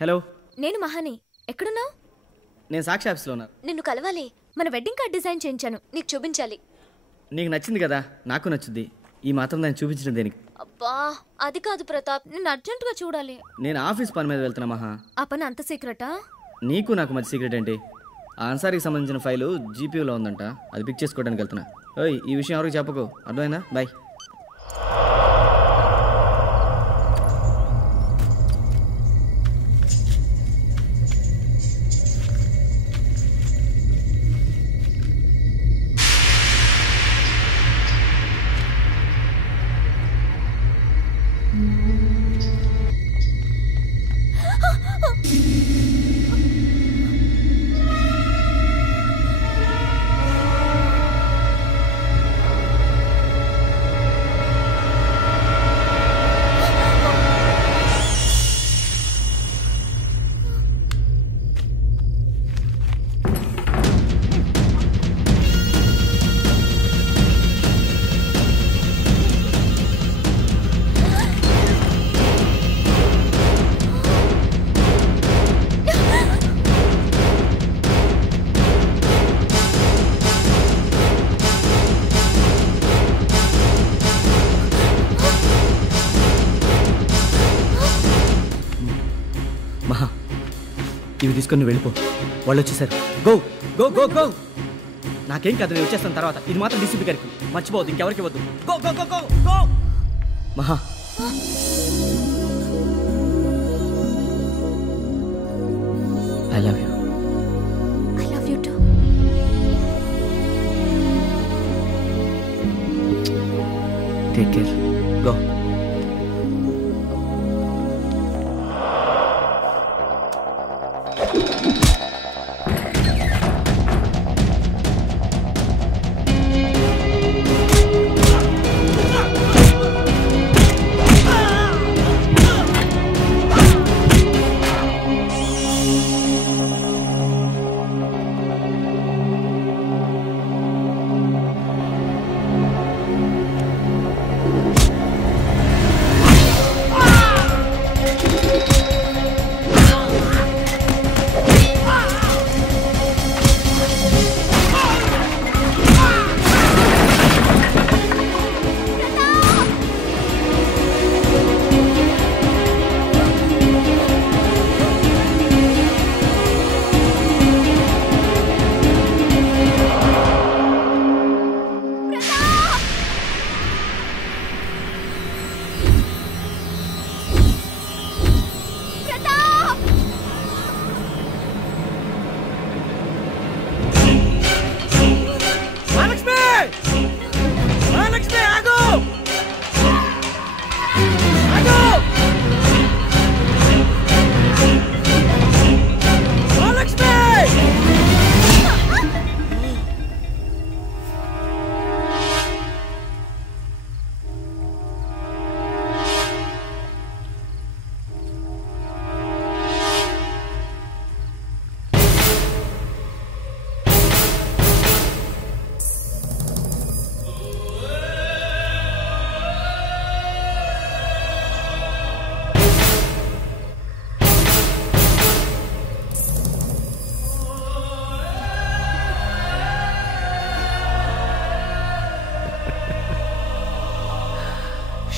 Hello, నేను మహాని. ఎక్కడున్నావు? నేను సాక్షి ఆఫీస్లో ఉన్నా. నిన్ను కలవాలి. మన వెడ్డింగ్ కార్డ్ డిజైన్ చేయించాను, నీకు చూపించాలి. నీకు నచ్చింది కదా, నాకు నచ్చుద్ది. ఈ మాత్రం దాన్ని చూపించడం దేనికి? అబ్బా అది కాదు ప్రతాప్, నిన్ను అర్జెంటుగా చూడాలి. నేను ఆఫీస్ పని మీద వెళ్తున్నా మహా. ఆ పని అంత సీక్రెటా? నీకు నాకు మధ్య సీక్రెట్ ఏంటి? ఆ ఆన్సర్కి సంబంధించిన ఫైలు జీపీయూలో ఉందంట, అది పిక్ చేసుకోవడానికి వెళ్తున్నా. ఓయ్, ఈ విషయం ఎవరికి చెప్పకు, అర్థమైందా? బాయ్. మహా, ఇవి తీసుకొని వెళ్ళిపో, వాళ్ళు వచ్చేసారు. Go go go go. నాకేం కాదు, నేను వచ్చేస్తాను తర్వాత. ఇది మాత్రం డీసీపీ గారికి మర్చిపోవద్దు, ఇంకెవరికి వద్దు. Go go go go go. Maha, I love you. I love you too. Take care. Go.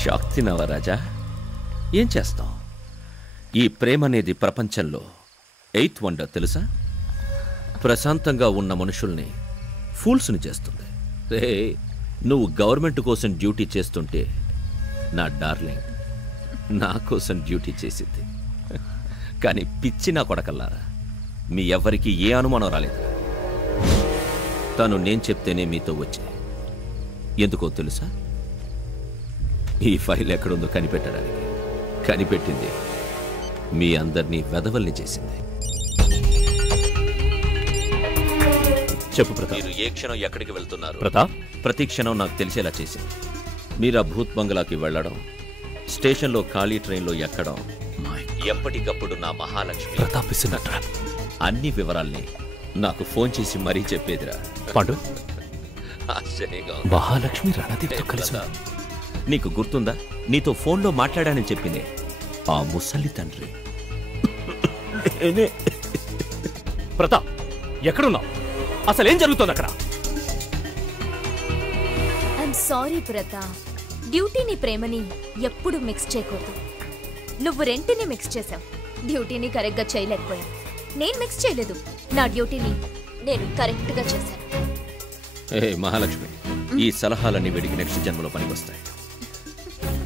Shock తిన్నావా రాజా? ఏం చేస్తాం, ఈ ప్రేమ అనేది ప్రపంచంలో 8th వండర్ తెలుసా? ప్రశాంతంగా ఉన్న మనుషుల్ని ఫూల్స్ని చేస్తుంది. రే, నువ్వు గవర్నమెంట్ కోసం డ్యూటీ చేస్తుంటే నా డార్లింగ్ నా కోసం డ్యూటీ చేసింది. కానీ పిచ్చి నా కొడకల్లారా, మీ ఎవ్వరికీ ఏ అనుమానం రాలేదు. తను నేను చెప్తేనే మీతో వచ్చే. ఎందుకో తెలుసా? ఈ ఫైల్ ఎక్కడుందో కనిపెట్టడానికి. కనిపెట్టింది మీ అందరినీ వెధవల్ని చేసింది. చెప్పు ప్రతాప్, మీరు ఏ క్షణం ఎక్కడికి వెళ్తున్నారు? ప్రతాప్, ప్రతి క్షణం నాకు తెలిసేలా చేసింది. మీరు ఆ భూత్ బంగ్లాకి వెళ్ళడం, స్టేషన్లో ఖాళీ ట్రైన్లో ఎక్కడం, ఎప్పటికప్పుడు నా మహాలక్ష్మి ప్రతాప్ అన్ని వివరాల్ని నాకు ఫోన్ చేసి మరీ చెప్పేదిరా. పాండు, ఆశ్చర్యంగా మహాలక్ష్మి రణదీప్తో కలిసి నీకు గుర్తుందా? నీతో ఫోన్లో మాట్లాడానని చెప్పింది. ఆ ముసలి తండ్రి. ప్రతాప్, ఎక్కడున్నావు? అసలేం జరుగుతుంది అక్కడ? ఐఎమ్ సారీ ప్రతాప్, డ్యూటీని ప్రేమని ఎప్పుడు మిక్స్ చేయకూడదు. నువ్వు రెంటిని మిక్స్ చేసావు, డ్యూటీని కరెక్ట్గా చేయలేకపోయావు. నేను మిక్స్ చేయలేదు, నా డ్యూటీని నేను కరెక్ట్గా చేశాను. ఏ మహాలక్ష్మి, ఈ సలహాలన్నీ వీడికి నెక్స్ట్ జన్మలో పనికొస్తాయి.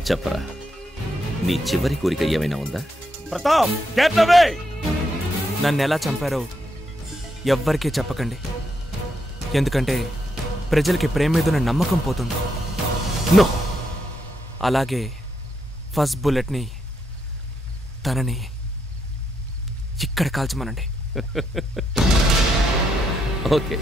చెప్పరా, నీ చివరి కోరిక ఏమైనా ఉందా? Pratap, get away! నన్ను ఎలా చంపారో ఎవ్వరికీ చెప్పకండి, ఎందుకంటే ప్రజలకి ప్రేమ మీద నమ్మకం పోతుంది. నో. అలాగే ఫస్ట్ బుల్లెట్ని తనని ఇక్కడ కాల్చమనండి. ఓకే.